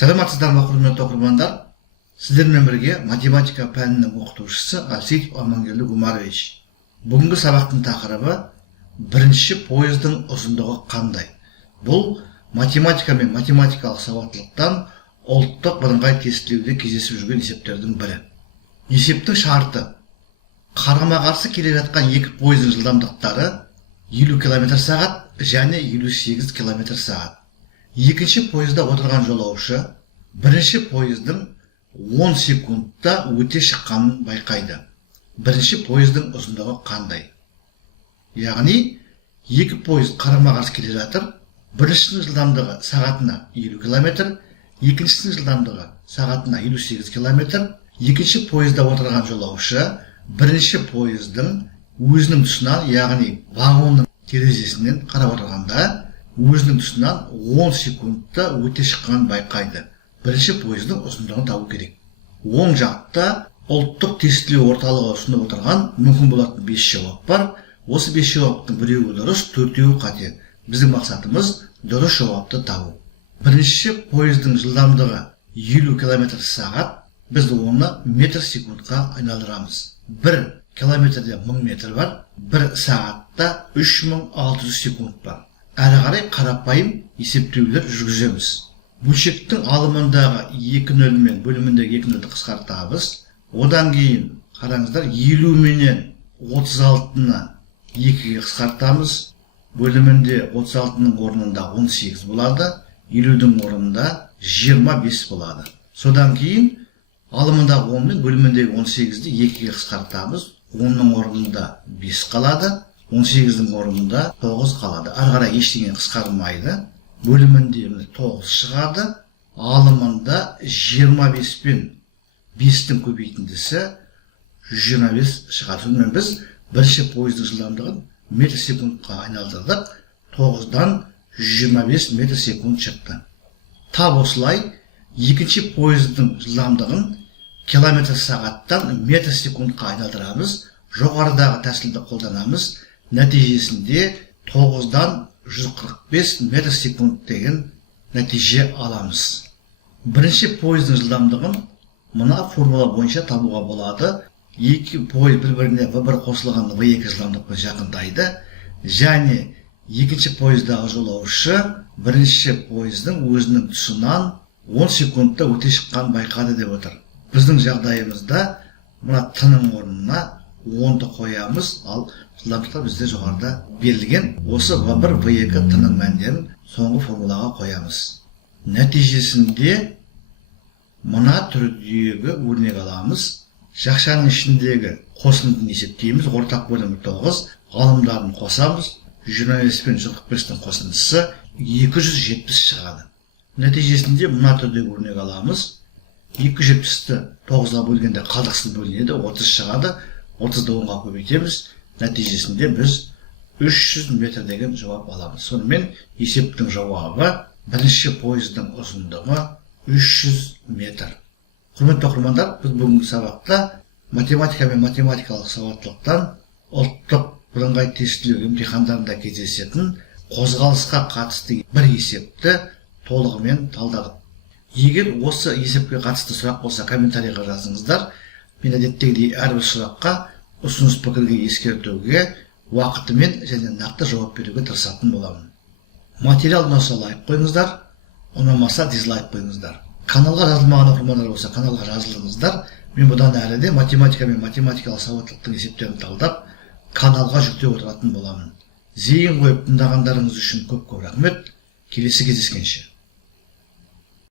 Саламатсыздар ма, құрметті оқырмандар? Сіздермен бірге математика пәнінің оқытушысы Алсеев Амангелді Гумарович. Бүгінгі сабақтың тақырыбы бірінші пойыздың ұзындығы қандай? Бұл математика мен математикалық сауаттылықтан ұлттық бірыңғай тестілеуде кездесіп жүрген есептердің бірі. Есептің шарты: қарама-қарсы келе жатқан екі пойыздың жылдамдықтары 50 км/сағат және 58 км/сағат. Екінші пойызда отырған жолаушы бірінші пойыздың 10 секундта өте шыққанын байқайды. Бірінші пойыздың ұзындығы қандай? Яғни, екі пойыз қарама-қарсы келе жатыр. Біріншісінің жылдамдығы сағатына 50 км, екіншісінің жылдамдығы сағатына 58 км. Екінші пойызда отырған жолаушы бірінші пойыздың өзінің тұсынан, яғни вагонның терезесінен қарап отырғанда, өзінің тұсынан 10 секундта өте шыққанын байқайды. Бірінші пойыздың ұзындығын табу керек. Оң жақта ұлттық тестілеу орталығы ұсынып отырған мүмкін болатын 5 жауап бар. Осы 5 жауаптың біреуі дұрыс, төртеуі қате. Біздің мақсатымыз дұрыс жауапты табу. Бірінші пойыздың жылдамдығы 50 км/сағат. Біз оны метр секундқа айналдырамыз. 1 километрде 1000 метр бар, 1 сағатта 3600 секунд бар. Әрі қарай қарапайым есептеулер жүргіземіз. Бөлшектің алымындағы 2-0 мен бөліміндегі 2-0-ді қысқартамыз. Одан кейін қараңыздар, 50 менен 36-ны 2-ге қысқартамыз. Бөлімінде 36-ның орнында 18 болады, 50-дің орнында 25 болады. Содан кейін алымындағы 10 мен бөліміндегі 18-ді 2-ге қысқартамыз. 10-ның орнында 5 қалады. 18-дің орнында 9 қалады. Ары қарай ештеңе қысқармайды. Бөлімінде 9 шығады. Алымында 25 пен 5-тің көбейтіндісі 125 шығады. Сонымен біз бірінші пойыздың жылдамдығын метр секундқа айналдырдық. 9-дан 125 метр секунд шықты. Тап осылай екінші пойыздың жылдамдығын км/сағаттан метр секундқа айналдырамыз. Жоғарыдағы тәсілді қолданамыз. Нәтижесінде 9-дан 145 метр секунд деген нәтиже аламыз. Бірінші пойыздың жылдамдығын мына формула бойынша табуға болады. Екі пойыз бір-біріне V1 қосылған V2 жылдамдықпен жақындайды. Және екінші пойыздағы жолаушы бірінші пойыздың өзінің тұсынан 10 секундта өте шыққан байқады деп отыр. Біздің жағдайымызда мына Т-ның орнына 10-ды қоямыз, ал жылдамдықтар бізде жоғарыда берілген. Осы V1, V2 Т-ның мәндерін соңғы формулаға қоямыз. Нәтижесінде мына түрдегі өрнек аламыз. Жақшаның ішіндегі қосындыны есептейміз. Ортақ бөлімі 9, алымдарын қосамыз. 125 пен 145-тің қосындысы 270 шығады. Нәтижесінде мына түрдегі өрнек аламыз. 270-ті 9-ға бөлгенде қалдықсыз бөлінеді, 30 шығады. 30-ды 10-ға көбейтеміз. Нәтижесінде біз 300 метр деген жауап аламыз. Сонымен есептің жауабы бірінші пойыздың ұзындығы 300 метр. Құрметті оқырмандар, біз бүгінгі сабақта математика мен математикалық сауаттылықтан ұлттық бірыңғай тестілеу емтихандарында кездесетін қозғалысқа қатысты бір есепті толығымен талдадық. Егер осы есепке қатысты сұрақ болса, комментарийға жазыңыздар. Мен әдеттегідей әрбір сұраққа ұсыныс пікірге ескертуге, уақытымен және нақты жауап беруге тырысатын боламын. Материал ұнаса лайк қойыңыздар, ұнамаса дизлайк қойыңыздар. Каналға жазылмаған оқырмандар болса, каналға жазылыңыздар. Мен бұдан әрі де математика мен математикалық сауаттылықтың есептерін талдап, каналға жүктеп отыратын боламын. Зейін қойып тыңдағандарыңыз үшін көп рахмет. Келесі кездескенше.